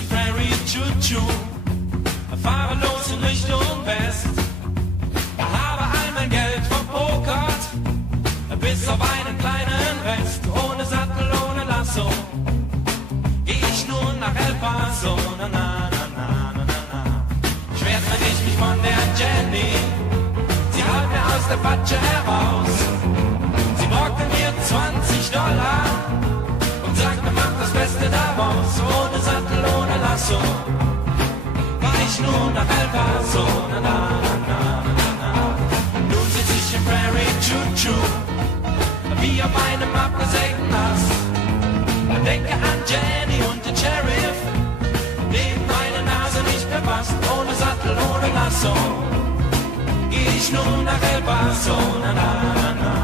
in Prairie Choo-Choo, fahre los in Richtung West, habe all mein Geld verpokert, bis auf einen kleinen Rest. Ohne Sattel, ohne Lasso, geh ich nun nach El Paso. Na, na, na, na, na, na. Schwer trenne ich mich von der Jenny, sie haut mir aus der Patsche heraus. Sie borgte mir $20 und sagte, mach das Beste daraus. Ohne Sattel, ohne Lasso, fahr ich nun nach El Paso. Na, na, na, na, na, na. Nun sitz ich im Prairie Choo-Choo, wie auf einem abgesägten Ast. Denke an Jenny und den Sheriff, denen meine Nase nicht mehr passt. Ohne Sattel, ohne Lasso, geh ich nun nach El Paso. Na, na, na, na.